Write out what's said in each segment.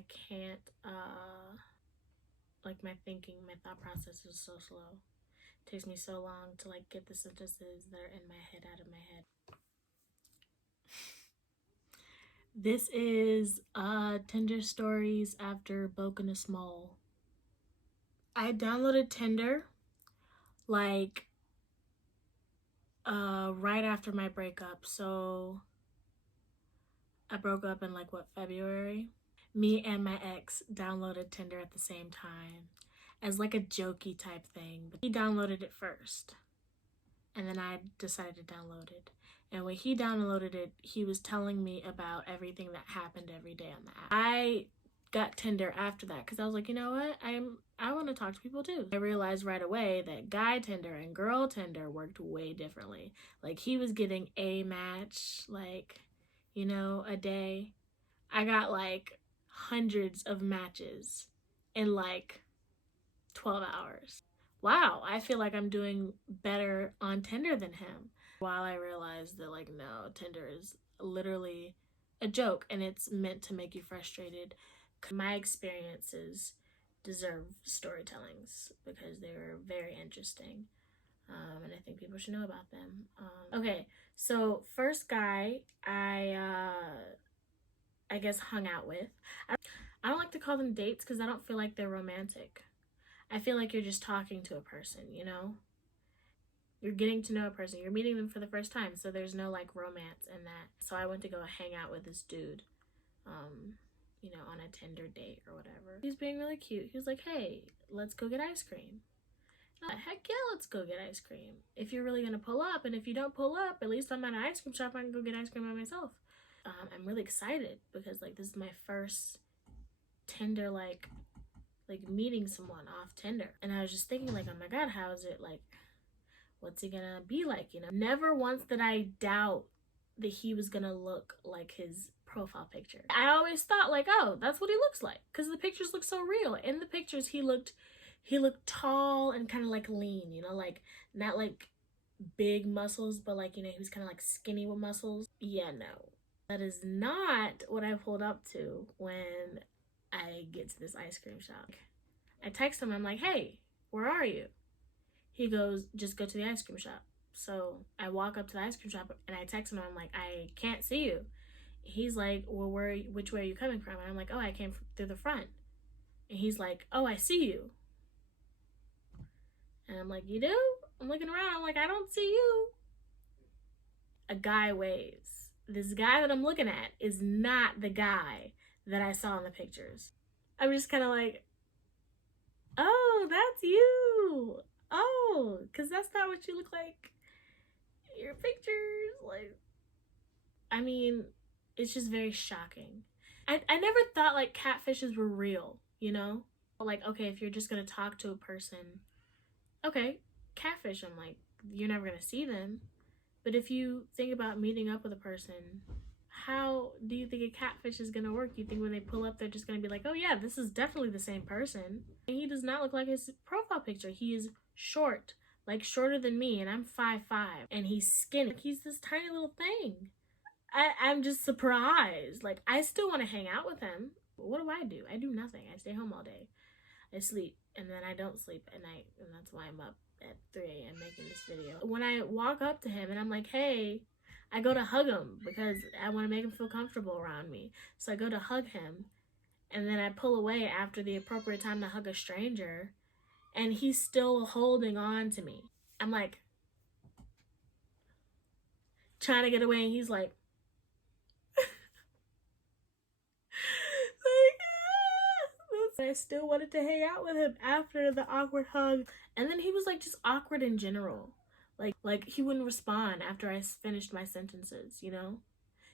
I can't, like my thought process is so slow. It takes me so long to like get the sentences that are in my head out of my head. This is Tinder stories after boking a smowl. I downloaded Tinder like right after my breakup. So I broke up in like what, February? Me and my ex downloaded Tinder at the same time as like a jokey type thing. But he downloaded it first, and then I decided to download it. And when he downloaded it, he was telling me about everything that happened every day on the app. I got Tinder after that because I was like, you know what? I want to talk to people too. I realized right away that guy Tinder and girl Tinder worked way differently. Like he was getting a match, like, you know, a day. I got like hundreds of matches in like 12 hours. Wow, I feel like I'm doing better on Tinder than him. While I realized that like, no, Tinder is literally a joke and it's meant to make you frustrated. My experiences deserve storytellings because they were very interesting. And I think people should know about them. Okay, so first guy I guess hung out with. I don't like to call them dates because I don't feel like they're romantic. I feel like you're just talking to a person, you know? You're getting to know a person. You're meeting them for the first time, so there's no like romance in that. So I went to go hang out with this dude, you know, on a Tinder date or whatever. He's being really cute. He was like, hey, let's go get ice cream. Heck yeah, let's go get ice cream. If you're really gonna pull up, and if you don't pull up, at least I'm at an ice cream shop, I can go get ice cream by myself. I'm really excited because like this is my first Tinder like meeting someone off Tinder. And I was just thinking like, oh my god, how is it like, what's he gonna be like, you know? Never once did I doubt that he was gonna look like his profile picture. I always thought like, oh, that's what he looks like, because the pictures look so real. In the pictures he looked tall and kind of like lean, you know, like not like big muscles, but like, you know, he was kind of like skinny with muscles. Yeah, no, that is not what I pulled up to when I get to this ice cream shop. I text him, I'm like, hey, where are you? He goes, just go to the ice cream shop. So I walk up to the ice cream shop and I text him, I'm like, I can't see you. He's like, well, which way are you coming from? And I'm like, oh, I came through the front. And he's like, oh, I see you. And I'm like, you do? I'm looking around, I'm like, I don't see you. A guy waves. This guy that I'm looking at is not the guy that I saw in the pictures. I'm just kind of like, oh, that's you. Oh, because that's not what you look like in your pictures. Like, I mean, it's just very shocking. I never thought like catfishes were real, you know? Like, okay, if you're just gonna talk to a person, okay, catfish them, like, you're never gonna see them. But if you think about meeting up with a person, how do you think a catfish is gonna work? You think when they pull up, they're just gonna be like, oh yeah, this is definitely the same person. And he does not look like his profile picture. He is short, like shorter than me, and I'm 5'5", and he's skinny. Like, he's this tiny little thing. I'm just surprised. Like, I still want to hang out with him. But what do? I do nothing. I stay home all day. I sleep, and then I don't sleep at night, and that's why I'm up at 3 a.m. making this video. When I walk up to him and I'm like, hey, I go to hug him because I want to make him feel comfortable around me. So I go to hug him, and then I pull away after the appropriate time to hug a stranger, and he's still holding on to me. I'm like, trying to get away, and he's like, I still wanted to hang out with him after the awkward hug. And then he was like just awkward in general. Like he wouldn't respond after I finished my sentences, you know?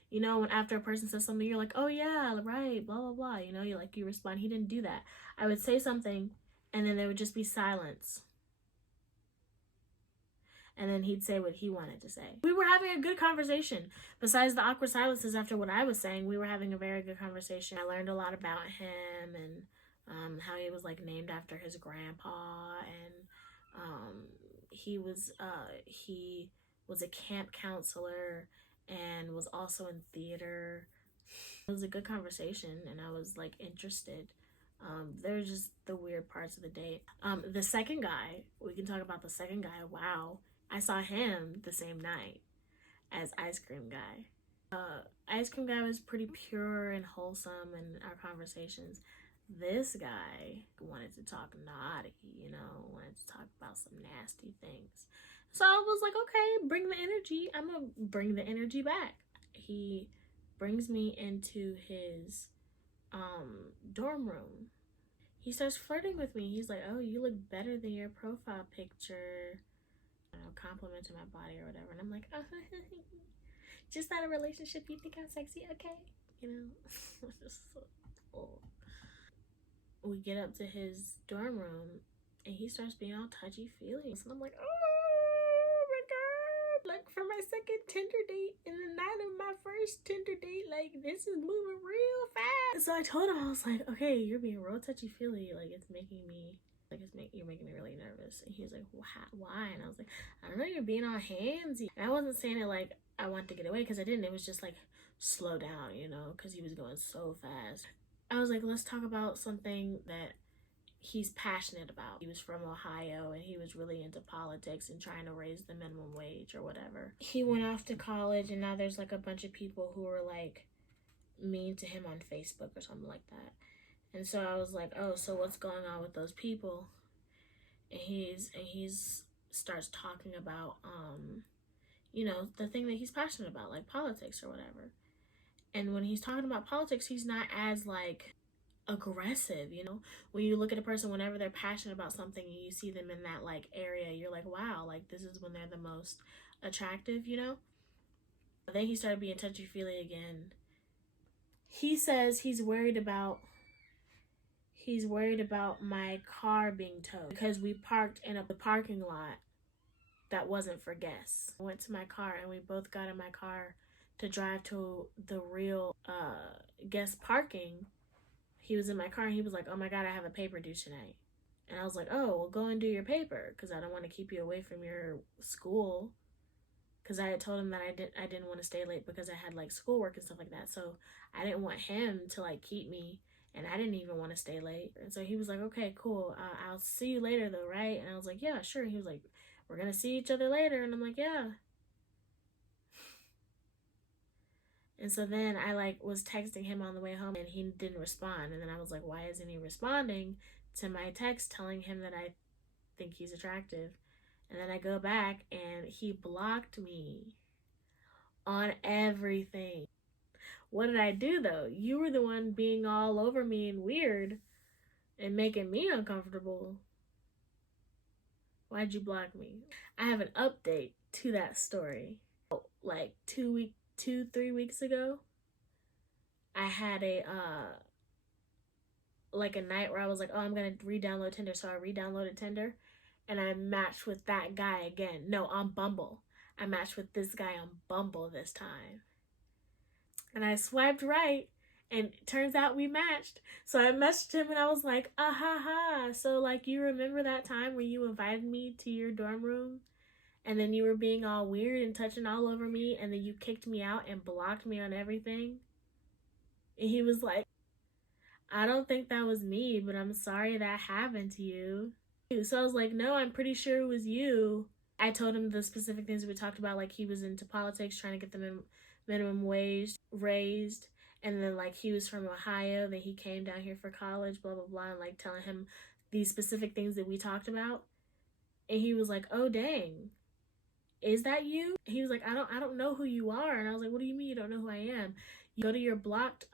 You know, when after a person says something, you're like, oh yeah, right, blah, blah, blah. You know, you respond. He didn't do that. I would say something and then there would just be silence. And then he'd say what he wanted to say. We were having a good conversation. Besides the awkward silences after what I was saying, we were having a very good conversation. I learned a lot about him and how he was like named after his grandpa, and he was a camp counselor and was also in theater. It was a good conversation and I was like interested. They're just the weird parts of the date. The second guy, we can talk about the second guy. Wow. I saw him the same night as Ice Cream Guy. Ice Cream Guy was pretty pure and wholesome in our conversations. This guy wanted to talk naughty, wanted to talk about some nasty things. So I was like, okay, bring the energy. I'm gonna bring the energy back. He brings me into his dorm room. He starts flirting with me. He's like, oh, you look better than your profile picture. Complimenting my body or whatever. And I'm like, oh, just not a relationship. You think I'm sexy? Okay. Just so old. We get up to his dorm room and he starts being all touchy-feely. And I'm like, oh my God. Like for my second Tinder date and the night of my first Tinder date, like this is moving real fast. So I told him, I was like, okay, you're being real touchy-feely. Like it's making me you're making me really nervous. And he was like, why? And I was like, I don't know, you're being all handsy. And I wasn't saying it like I wanted to get away, because I didn't. It was just like, slow down, because he was going so fast. I was like, let's talk about something that he's passionate about. He was from Ohio and he was really into politics and trying to raise the minimum wage or whatever. He went off to college and now there's like a bunch of people who are like mean to him on Facebook or something like that. And so I was like, oh, so what's going on with those people? And he's starts talking about the thing that he's passionate about, like politics or whatever. And when he's talking about politics, he's not as like aggressive, when you look at a person, whenever they're passionate about something and you see them in that like area, you're like, wow, like this is when they're the most attractive. Then he started being touchy-feely again. He says he's worried about my car being towed because we parked in a parking lot that wasn't for guests. I went to my car and we both got in my car to drive to the real guest parking. He was in my car and he was like, oh my God, I have a paper due tonight. And I was like, oh, well, go and do your paper, because I don't want to keep you away from your school. Because I had told him that I didn't want to stay late because I had like schoolwork and stuff like that. So I didn't want him to like keep me, and I didn't even want to stay late. And so he was like, okay, cool. I'll see you later though, right? And I was like, yeah, sure. He was like, we're going to see each other later. And I'm like, yeah. And so then I like was texting him on the way home and he didn't respond. And then I was like, why isn't he responding to my text telling him that I think he's attractive? And then I go back and he blocked me on everything. What did I do though? You were the one being all over me and weird and making me uncomfortable. Why'd you block me? I have an update to that story. Like 3 weeks ago, I had a night where I was like, oh, I'm gonna re-download Tinder. So I re-downloaded Tinder and I matched with that guy again. No, on Bumble. I matched with this guy on Bumble this time. And I swiped right and it turns out we matched. So I messaged him and I was like, ah ha ha. So like, you remember that time where you invited me to your dorm room? And then you were being all weird and touching all over me, and then you kicked me out and blocked me on everything. And he was like, I don't think that was me, but I'm sorry that happened to you. So I was like, no, I'm pretty sure it was you. I told him the specific things we talked about, like he was into politics, trying to get the minimum wage raised. And then like he was from Ohio, then he came down here for college, blah, blah, blah. And like telling him these specific things that we talked about. And he was like, oh, dang. Is that you? He was like, I don't know who you are. And I was like, what do you mean you don't know who I am? You go to your blocked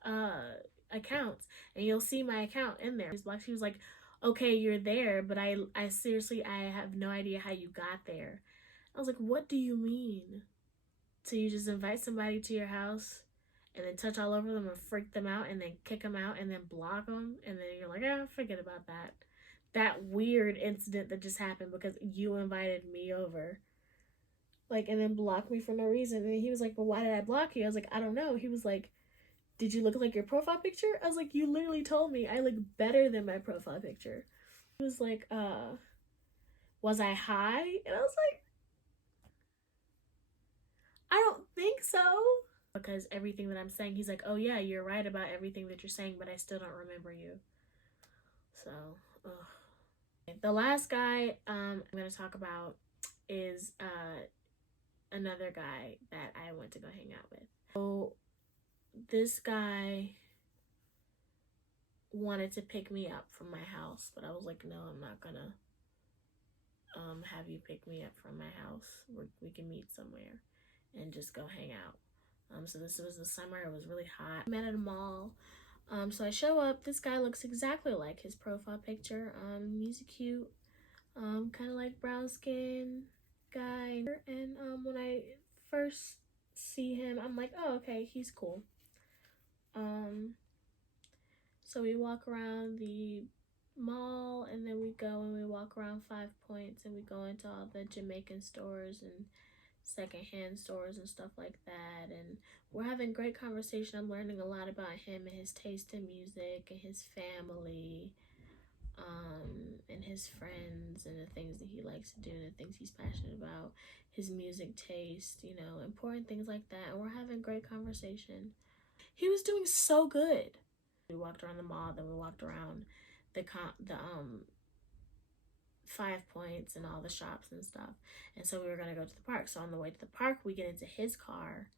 accounts and you'll see my account in there. He was like, okay, you're there, but I seriously, I have no idea how you got there. I was like, what do you mean? So you just invite somebody to your house and then touch all over them and freak them out and then kick them out and then block them, and then you're like, forget about that weird incident that just happened because you invited me over. Like, and then blocked me for no reason. And he was like, well, why did I block you? I was like, I don't know. He was like, did you look like your profile picture? I was like, you literally told me I look better than my profile picture. He was like, was I high? And I was like, I don't think so. because everything that I'm saying, he's like, oh yeah, you're right about everything that you're saying, but I still don't remember you. So, ugh. The last guy I'm going to talk about is another guy that I went to go hang out with. So this guy wanted to pick me up from my house, but I was like, no, I'm not gonna have you pick me up from my house. We can meet somewhere and just go hang out. So this was the summer. It was really hot. I met at a mall. So I show up. This guy looks exactly like his profile picture. He's cute, kind of like brown skin guy. And when I first see him, I'm like, oh, okay, he's cool. So we walk around the mall, and then we go and we walk around 5 Points, and we go into all the Jamaican stores and secondhand stores and stuff like that, and we're having great conversation. I'm learning a lot about him and his taste in music and his family, and his friends and the things that he likes to do and the things he's passionate about, his music taste, you know, important things like that. And we're having great conversation. He was doing so good. We walked around the mall, then we walked around the 5 Points and all the shops and stuff. And so we were gonna go to the park. So on the way to the park, we get into his car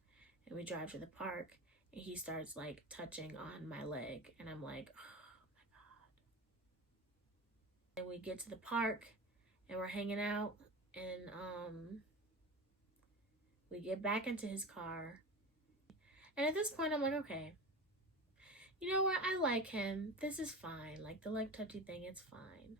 and we drive to the park, and he starts like touching on my leg, and I'm like, oh my god. And we get to the park and we're hanging out, and we get back into his car. And at this point I'm like, okay, you know what? I like him. This is fine. Like the leg touchy thing, it's fine.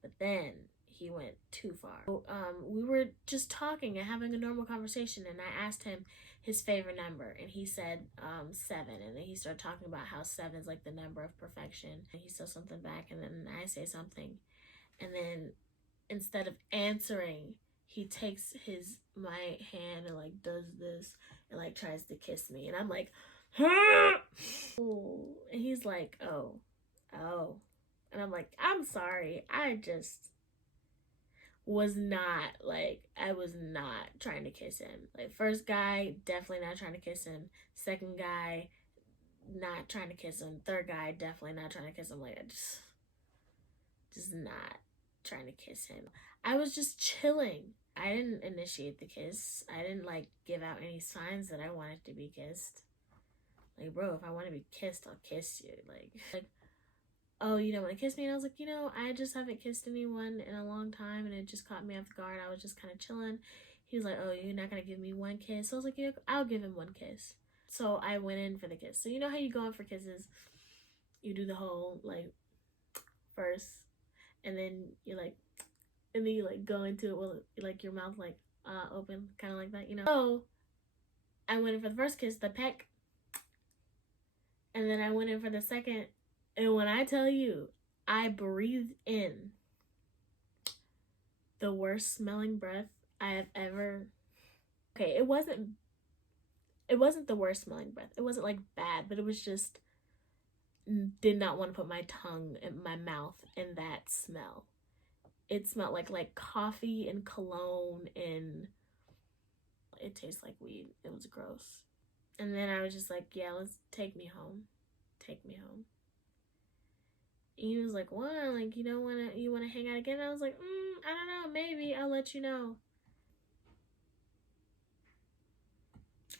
But then he went too far. So, we were just talking and having a normal conversation, and I asked him his favorite number, and he said 7. And then he started talking about how 7 is like the number of perfection. And he says something back, and then I say something, and then instead of answering, he takes my hand and like does this and like tries to kiss me, and I'm like, huh? And he's like, oh. And I'm like, I'm sorry. I just was not, like, I was not trying to kiss him. Like, first guy, definitely not trying to kiss him. Second guy, not trying to kiss him. Third guy, definitely not trying to kiss him. Like, I just not trying to kiss him. I was just chilling. I didn't initiate the kiss. I didn't, like, give out any signs that I wanted to be kissed. Like, bro, if I want to be kissed, I'll kiss you. Like, oh, you don't want to kiss me? And I was like, you know, I just haven't kissed anyone in a long time, and it just caught me off guard. I was just kind of chilling. He was like, oh, you're not going to give me one kiss? So I was like, yeah, I'll give him one kiss. So I went in for the kiss. So you know how you go in for kisses? You do the whole, like, first, and then you, like, and then you, like, go into it with, like, your mouth, like, open, kind of like that, you know? So I went in for the first kiss, the peck, and then I went in for the second. And when I tell you, I breathed in the worst smelling breath I have ever. Okay, it wasn't the worst smelling breath. It wasn't like bad, but it was just, did not want to put my tongue in my mouth in that smell. It smelled like coffee and cologne, and it tastes like weed. It was gross. And then I was just like, yeah, let's take me home. Take me home. And he was like, what? Like, you want to hang out again? And I was like, I don't know, maybe. I'll let you know.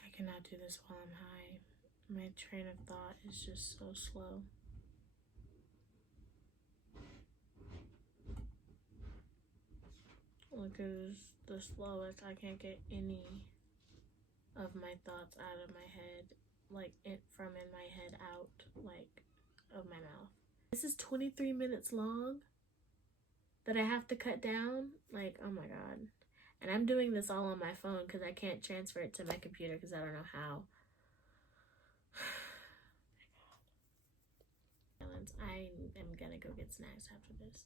I cannot do this while I'm high. My train of thought is just so slow. Like, it is the slowest. I can't get any of my thoughts out of my head, like, from in my head out, like, of my mouth. This is 23 minutes long that I have to cut down. Like, oh my god. And I'm doing this all on my phone because I can't transfer it to my computer because I don't know how. I am gonna go get snacks after this.